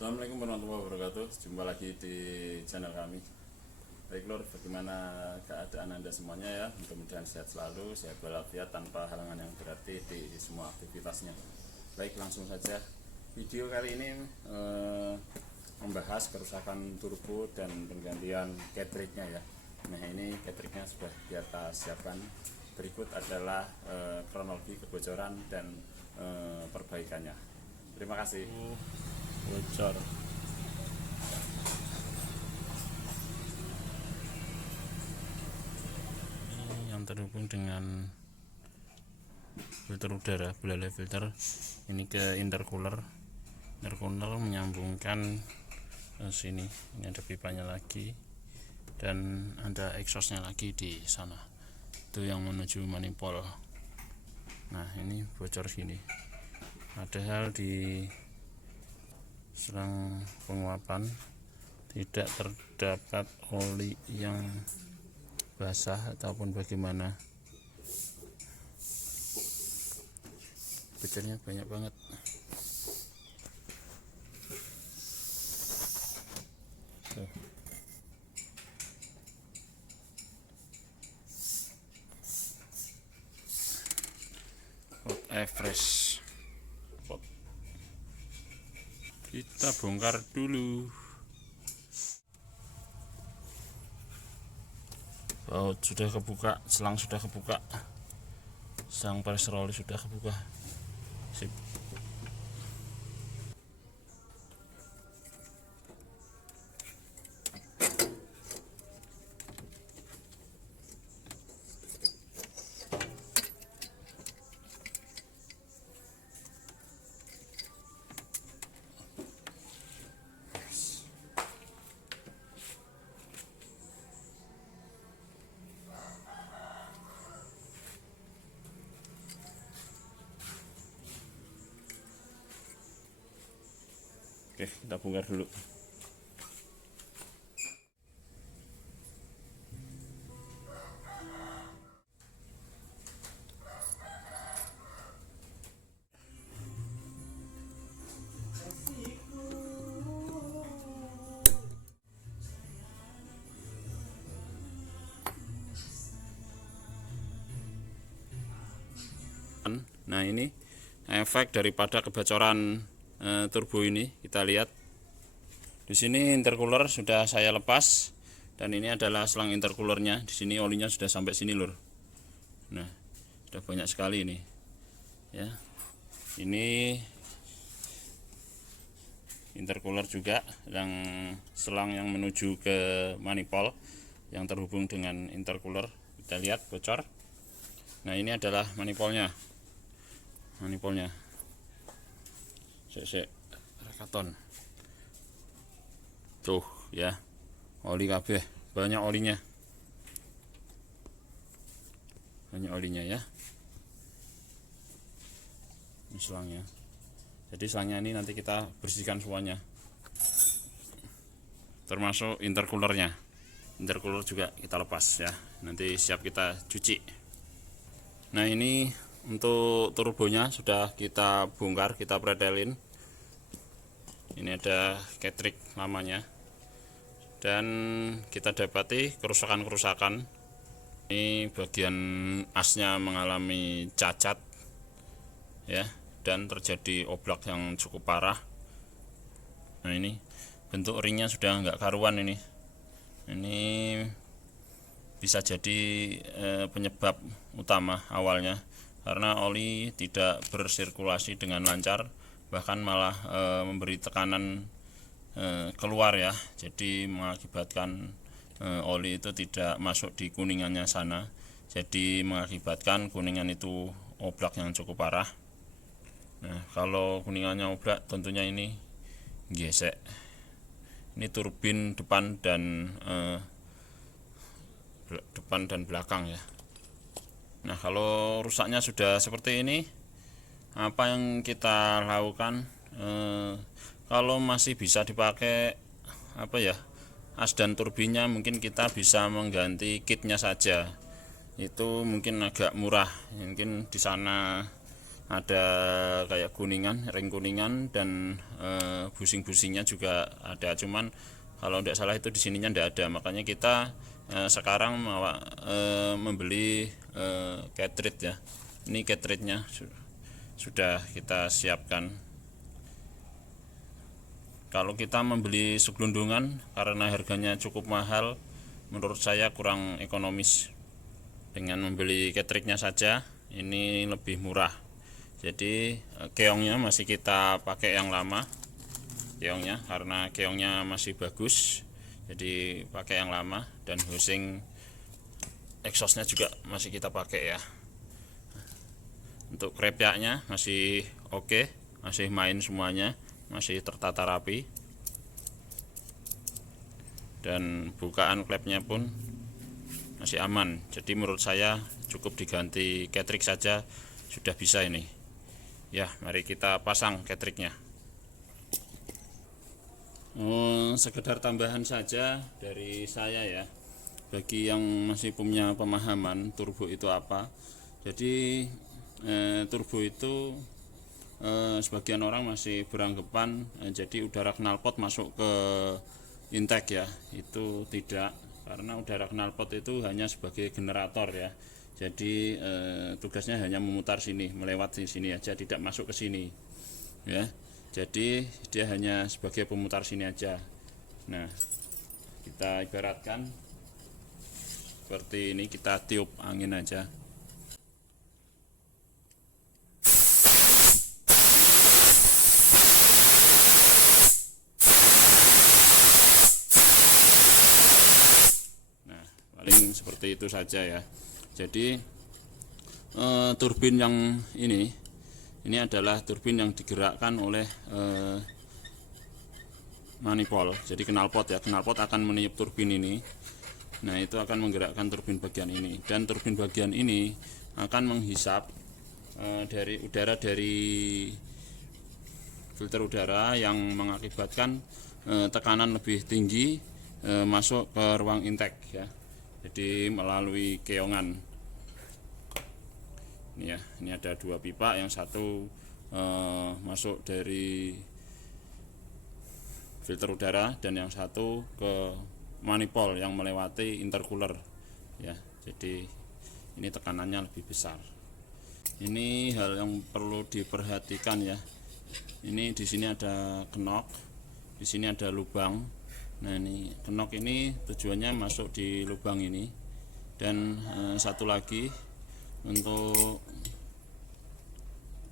Assalamualaikum warahmatullahi wabarakatuh. Jumpa lagi di channel kami. Baik lor, bagaimana keadaan Anda semuanya ya? Mudah-mudahan sehat selalu, sehat walafiat tanpa halangan yang berarti di semua aktivitasnya. Baik, langsung saja. Video kali ini membahas kerusakan turbo dan penggantian cartridge-nya ya. Nah, ini cartridge-nya sudah kita siapkan. Berikut adalah kronologi kebocoran dan perbaikannya. Terima kasih. Bocor. Ini yang terhubung dengan filter udara, belalai filter ini ke intercooler. Intercooler menyambungkan ke sini. Ini ada pipanya lagi dan ada exhaustnya lagi di sana. Itu yang menuju manifold. Nah, ini bocor sini. Padahal di selang penguapan tidak terdapat oli yang basah ataupun bagaimana. Bocornya banyak banget. Tuh. Fresh. Kita bongkar dulu. Baut sudah kebuka, selang sudah kebuka, selang pressure oli sudah kebuka. Sip. Oke, kita bongkar dulu. Nah, ini efek daripada kebocoran turbo ini. Kita lihat di sini intercooler sudah saya lepas dan ini adalah selang intercoolernya. Di sini olinya sudah sampai sini lur. Nah, sudah banyak sekali ini ya. Ini intercooler juga yang selang yang menuju ke manifold yang terhubung dengan intercooler. Kita lihat bocor. Nah, ini adalah manifoldnya. Rekaton tuh ya, oli kabeh, banyak olinya ya. Ini selangnya. Jadi selangnya ini nanti kita bersihkan semuanya, termasuk intercoolernya. Intercooler juga kita lepas ya, nanti siap kita cuci. Nah, ini untuk turbonya sudah kita bongkar, kita pretelin. Ini ada cartridge lamanya dan kita dapati kerusakan-kerusakan. Ini bagian asnya mengalami cacat ya, dan terjadi oblak yang cukup parah. Nah, ini bentuk ringnya sudah enggak karuan. Ini bisa jadi penyebab utama awalnya, karena oli tidak bersirkulasi dengan lancar, bahkan malah memberi tekanan keluar ya, jadi mengakibatkan oli itu tidak masuk di kuningannya sana, jadi mengakibatkan kuningan itu oblak yang cukup parah. Nah, kalau kuningannya oblak tentunya ini gesek. Ini turbin depan dan belakang ya. Nah, kalau rusaknya sudah seperti ini, apa yang kita lakukan? Kalau masih bisa dipakai as dan turbinnya, mungkin kita bisa mengganti kitnya saja. Itu mungkin agak murah, mungkin di sana ada kayak kuningan, ring kuningan, dan busing-busingnya juga ada. Cuman kalau tidak salah itu di sininya tidak ada, makanya kita sekarang membeli cartridge ya. Ini cartridge-nya sudah kita siapkan. Kalau kita membeli segelundungan karena harganya cukup mahal, menurut saya kurang ekonomis. Dengan membeli cartridge-nya saja ini lebih murah. Jadi keongnya masih kita pakai yang lama, keongnya karena keongnya masih bagus, jadi pakai yang lama, dan housing exhaustnya juga masih kita pakai ya. Untuk krepyaknya masih oke, masih main semuanya, masih tertata rapi, dan bukaan klepnya pun masih aman. Jadi menurut saya cukup diganti cartridge saja sudah bisa ini ya. Mari kita pasang cartridge-nya. Sekedar tambahan saja dari saya ya, bagi yang masih punya pemahaman turbo itu apa. Jadi turbo itu sebagian orang masih beranggapan jadi udara knalpot masuk ke intake ya. Itu tidak, karena udara knalpot itu hanya sebagai generator ya. Jadi tugasnya hanya memutar sini, melewati sini aja, tidak masuk ke sini ya. Jadi dia hanya sebagai pemutar sini aja. Nah, kita ibaratkan seperti ini, kita tiup angin aja. Nah, paling seperti itu saja ya. Jadi turbin yang ini adalah turbin yang digerakkan oleh manifold. Jadi knalpot ya, knalpot akan meniup turbin ini. Nah, itu akan menggerakkan turbin bagian ini, dan turbin bagian ini akan menghisap dari udara dari filter udara yang mengakibatkan tekanan lebih tinggi masuk ke ruang intake ya. Jadi melalui keongan ini ya. Ini ada dua pipa, yang satu masuk dari filter udara dan yang satu ke manifold yang melewati intercooler ya. Jadi ini tekanannya lebih besar. Ini hal yang perlu diperhatikan ya. Ini di sini ada kenok, di sini ada lubang. Nah, ini kenok ini tujuannya masuk di lubang ini, dan satu lagi untuk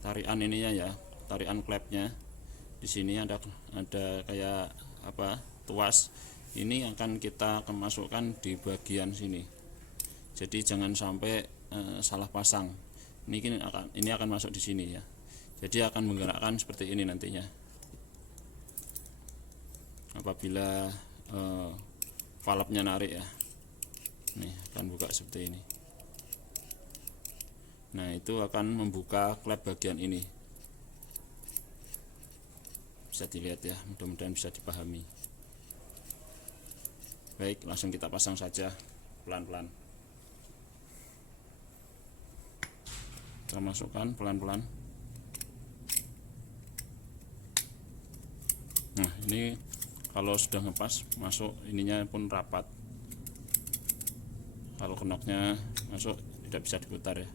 tarian ininya ya, tarian klepnya. Di sini ada kayak apa, tuas. Ini akan kita masukkan di bagian sini. Jadi jangan sampai salah pasang. Ini akan masuk di sini ya. Jadi akan menggerakkan seperti ini nantinya. Apabila valve-nya narik ya. Nih, akan buka seperti ini. Nah, itu akan membuka klep bagian ini. Bisa dilihat ya, mudah-mudahan bisa dipahami. Baik, langsung kita pasang saja pelan-pelan. Kita masukkan pelan-pelan. Nah, ini kalau sudah ngepas, masuk ininya pun rapat. Kalau kenoknya masuk, tidak bisa diputar ya.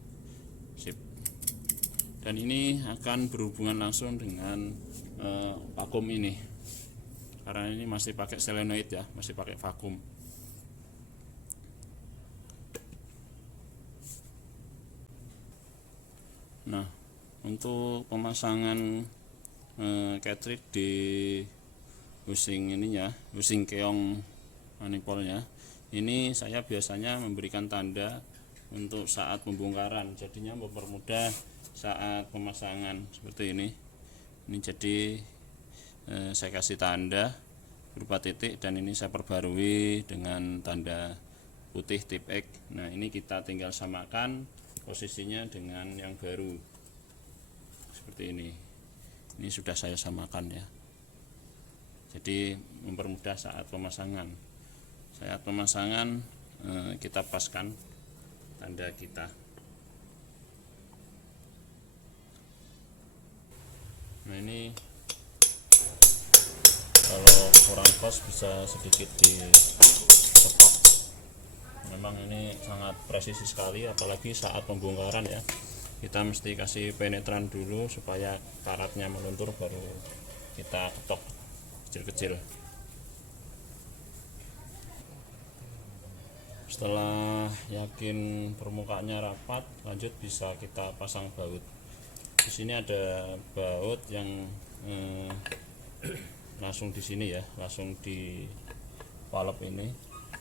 Sip. Dan ini akan berhubungan langsung dengan vakum ini, karena ini masih pakai solenoid ya, masih pakai vakum. Nah, untuk pemasangan cartridge di housing ininya, housing keong manifoldnya, ini saya biasanya memberikan tanda untuk saat pembongkaran, jadinya mempermudah saat pemasangan seperti ini. Ini jadi saya kasih tanda berupa titik, dan ini saya perbarui dengan tanda putih tip X. Nah, ini kita tinggal samakan posisinya dengan yang baru seperti ini. Ini sudah saya samakan ya. Jadi mempermudah saat pemasangan. Saat pemasangan kita paskan tanda kita. Nah ini kalau kurang pas bisa sedikit diketok. Memang ini sangat presisi sekali, apalagi saat pembongkaran ya. Kita mesti kasih penetran dulu supaya karatnya meluntur, baru kita ketok kecil-kecil. Setelah yakin permukaannya rapat, lanjut bisa kita pasang baut. Di sini ada baut yang langsung di sini ya, langsung di valve ini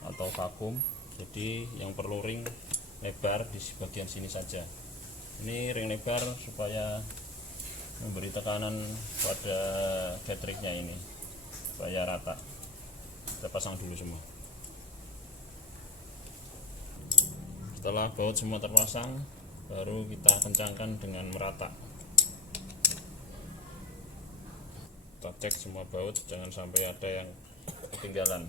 atau vakum. Jadi yang perlu ring lebar di bagian sini saja. Ini ring lebar supaya memberi tekanan pada getriknya ini supaya rata. Kita pasang dulu semua. Setelah baut semua terpasang, baru kita kencangkan dengan merata. Kita cek semua baut, jangan sampai ada yang ketinggalan.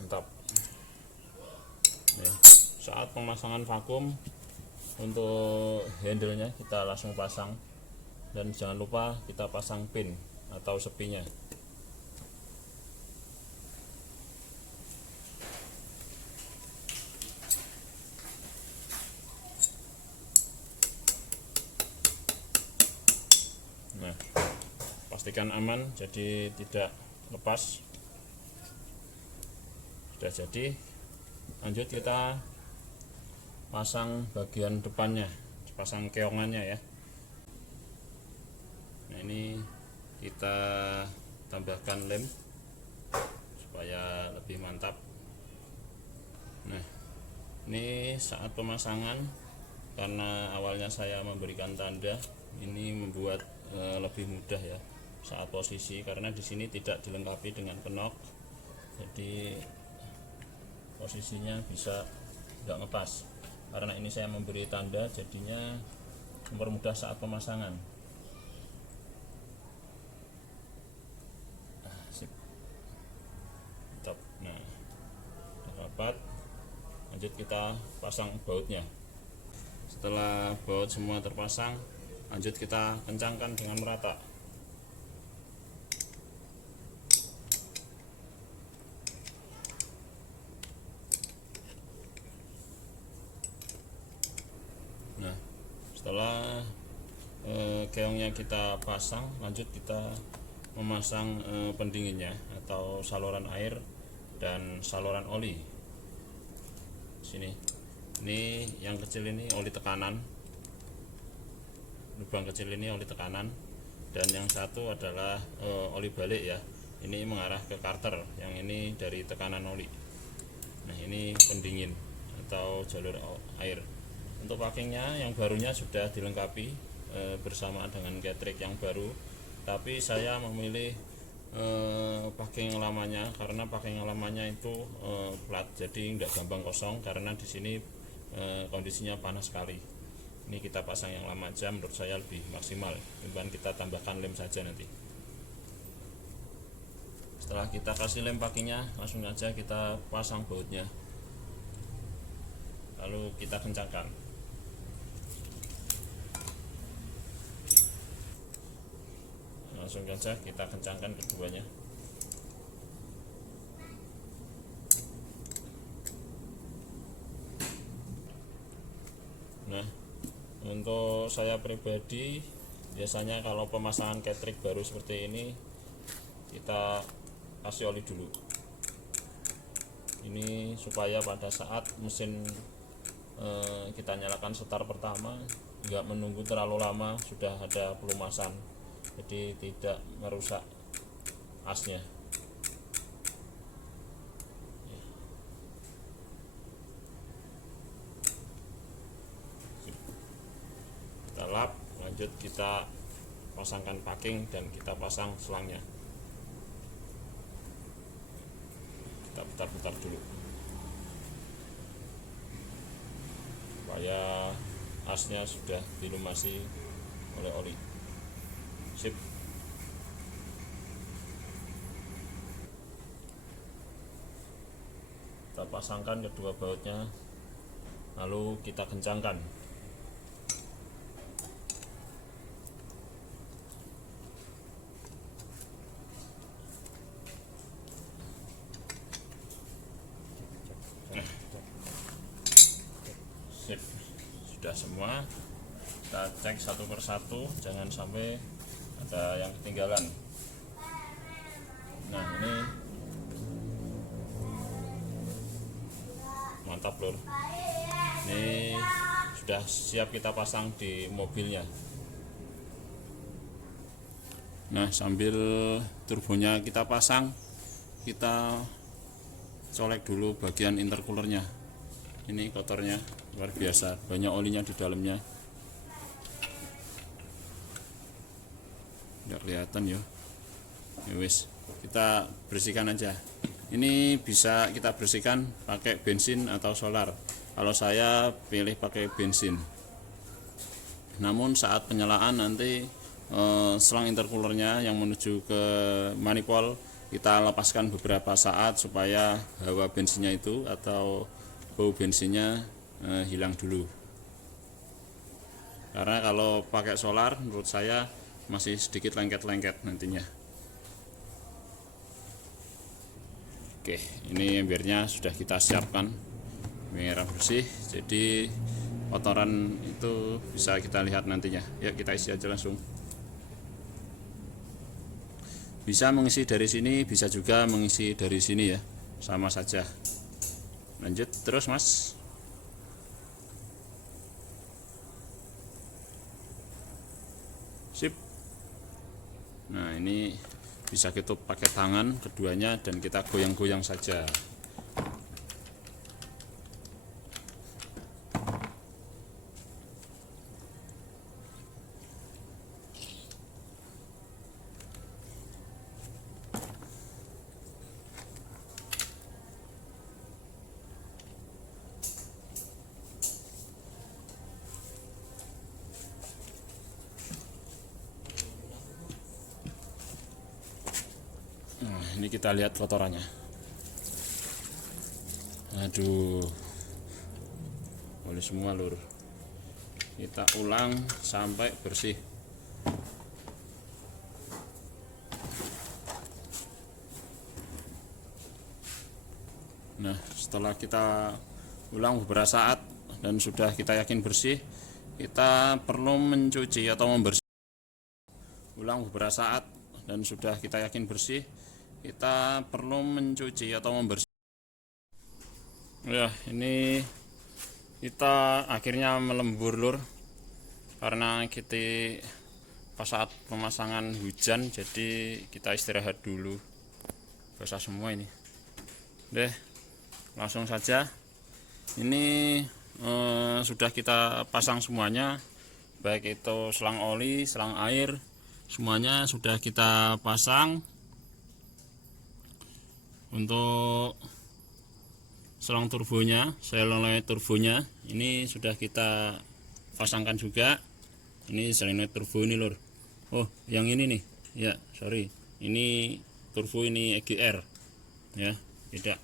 Mantap. Nih, saat pemasangan vakum, untuk handle-nya kita langsung pasang, dan jangan lupa kita pasang pin atau sepinya. Nah, pastikan aman jadi tidak lepas. Sudah jadi, lanjut kita pasang bagian depannya, pasang keongannya ya. Nah ini kita tambahkan lem supaya lebih mantap. Nah ini saat pemasangan, karena awalnya saya memberikan tanda, ini membuat lebih mudah ya saat posisi, karena di sini tidak dilengkapi dengan kenok, jadi posisinya bisa nggak ngepas. Karena ini saya memberi tanda, jadinya mempermudah saat pemasangan. Sip. Top. Nah, sudah rapat. Lanjut kita pasang bautnya. Setelah baut semua terpasang, lanjut kita kencangkan dengan merata. Nah, setelah keongnya kita pasang, lanjut kita memasang pendinginnya atau saluran air dan saluran oli. Sini, ini yang kecil ini oli tekanan, lubang kecil ini oli tekanan, dan yang satu adalah oli balik ya. Ini mengarah ke karter, yang ini dari tekanan oli. Nah ini pendingin atau jalur air. Untuk packingnya yang barunya sudah dilengkapi bersamaan dengan getrik yang baru, tapi saya memilih packing yang lamanya karena packing yang lamanya itu plat, jadi nggak gampang kosong, karena di sini kondisinya panas sekali. Ini kita pasang yang lama aja, menurut saya lebih maksimal, timbang kita tambahkan lem saja nanti. Setelah kita kasih lem packingnya, langsung aja kita pasang bautnya, lalu kita kencangkan. Langsung saja kita kencangkan keduanya. Nah, untuk saya pribadi biasanya kalau pemasangan ketrik baru seperti ini, kita kasih oli dulu. Ini supaya pada saat mesin kita nyalakan start pertama, nggak menunggu terlalu lama sudah ada pelumasan, jadi tidak merusak asnya. Kita lap, lanjut kita pasangkan packing dan kita pasang selangnya. Kita putar-putar dulu supaya asnya sudah dilumasi oleh oli. Sip. Kita pasangkan kedua bautnya, lalu kita kencangkan. sudah semua. Kita cek satu persatu, jangan sampai ada yang ketinggalan. Nah, ini mantap lur, ini sudah siap kita pasang di mobilnya. Nah, sambil turbonya kita pasang, kita colek dulu bagian intercoolernya. Ini kotornya luar biasa, banyak olinya di dalamnya. Nggak kelihatan ya. Ya wis, kita bersihkan aja. Ini bisa kita bersihkan pakai bensin atau solar. Kalau saya pilih pakai bensin. Namun saat penyalaan nanti selang intercoolernya yang menuju ke manifold kita lepaskan beberapa saat supaya hawa bensinnya itu atau bau bensinnya hilang dulu. Karena kalau pakai solar menurut saya masih sedikit lengket-lengket nantinya. Oke, ini embernya sudah kita siapkan merah bersih, jadi kotoran itu bisa kita lihat nantinya. Yuk kita isi aja langsung. Bisa mengisi dari sini, bisa juga mengisi dari sini ya, sama saja. Lanjut terus mas. Sip. Nah, ini bisa kita pakai tangan keduanya dan kita goyang-goyang saja. Nah, ini kita lihat kotorannya. Aduh, boleh semua lur. Kita ulang sampai bersih. Nah, setelah kita ulang beberapa saat dan sudah kita yakin bersih, kita perlu mencuci atau membersihkan. Ulang beberapa saat dan sudah kita yakin bersih, kita perlu mencuci atau membersihkan. Ya, ini kita akhirnya melembur lur, karena kita pas saat pemasangan hujan, jadi kita istirahat dulu. Basah semua ini. Deh, langsung saja. Ini sudah kita pasang semuanya, baik itu selang oli, selang air, semuanya sudah kita pasang. Untuk selang turbonya, solenoid turbonya ini sudah kita pasangkan juga. Ini solenoid turbo ini lur. Oh, yang ini nih ya, sorry, ini turbo, ini EGR ya, beda.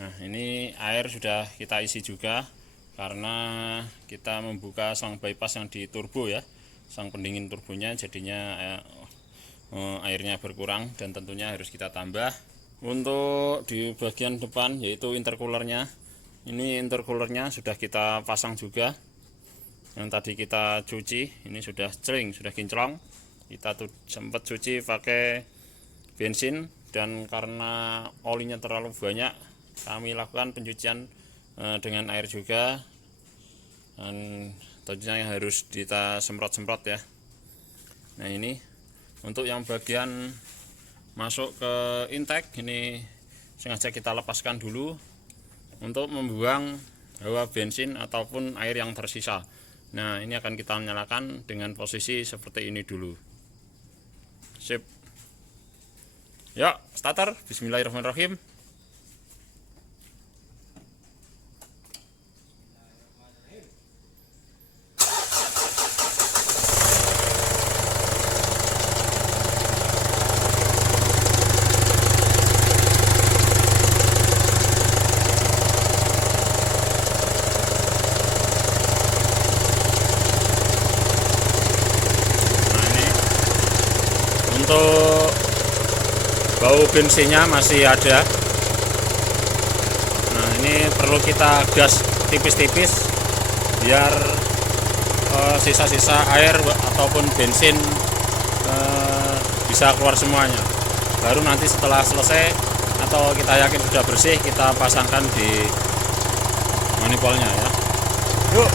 Nah, ini air sudah kita isi juga karena kita membuka selang bypass yang di turbo ya, selang pendingin turbonya, jadinya airnya berkurang dan tentunya harus kita tambah. Untuk di bagian depan yaitu intercoolernya, ini intercoolernya sudah kita pasang juga. Yang tadi kita cuci, ini sudah cering, sudah kinclong. Kita sempat cuci pakai bensin, dan karena olinya terlalu banyak, kami lakukan pencucian dengan air juga. Dan tentunya harus kita semprot-semprot ya. Nah, ini untuk yang bagian masuk ke intake, ini sengaja kita lepaskan dulu untuk membuang hawa bensin ataupun air yang tersisa. Nah, ini akan kita nyalakan dengan posisi seperti ini dulu. Sip. Ya, starter. Bismillahirrahmanirrahim. Untuk bau bensinnya masih ada. Nah, ini perlu kita gas tipis-tipis biar sisa-sisa air ataupun bensin bisa keluar semuanya. Baru nanti setelah selesai atau kita yakin sudah bersih, kita pasangkan di manifoldnya ya. Yuk.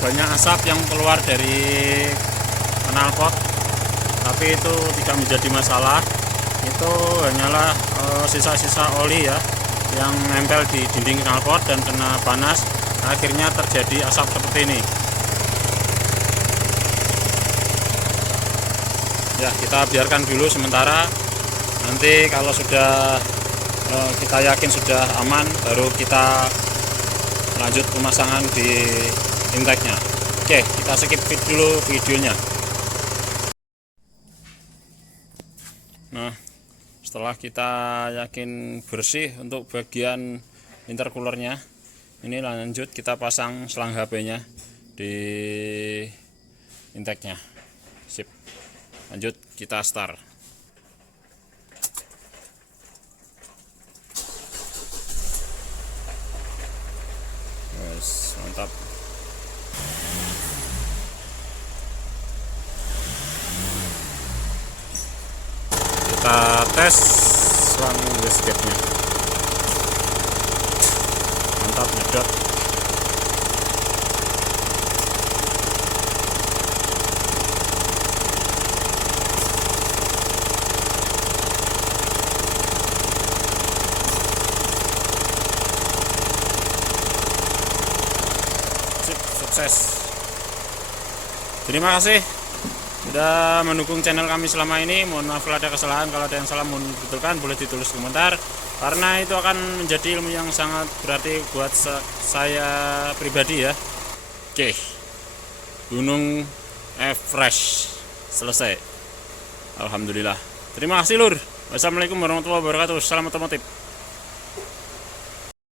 Banyak asap yang keluar dari knalpot, tapi itu tidak menjadi masalah. Itu hanyalah sisa-sisa oli ya yang nempel di dinding knalpot dan kena panas, akhirnya terjadi asap seperti ini ya. Kita biarkan dulu sementara, nanti kalau sudah kita yakin sudah aman, baru kita lanjut pemasangan di intake-nya. Oke, kita skip dulu videonya. Nah, setelah kita yakin bersih untuk bagian intercoolernya, ini lanjut kita pasang selang HP-nya di intake-nya. Sip. Lanjut kita start. Yes, mantap. Kita tes selang wastegate-nya. Mantap, nyedot. Sukses. Terima kasih sudah mendukung channel kami selama ini. Mohon maaf kalau ada kesalahan, kalau ada yang salah mohon dibetulkan, boleh ditulis komentar, karena itu akan menjadi ilmu yang sangat berarti buat saya pribadi ya. Oke, Gunung Everest selesai, alhamdulillah. Terima kasih lur. Wassalamualaikum warahmatullahi wabarakatuh. Salam otomotif.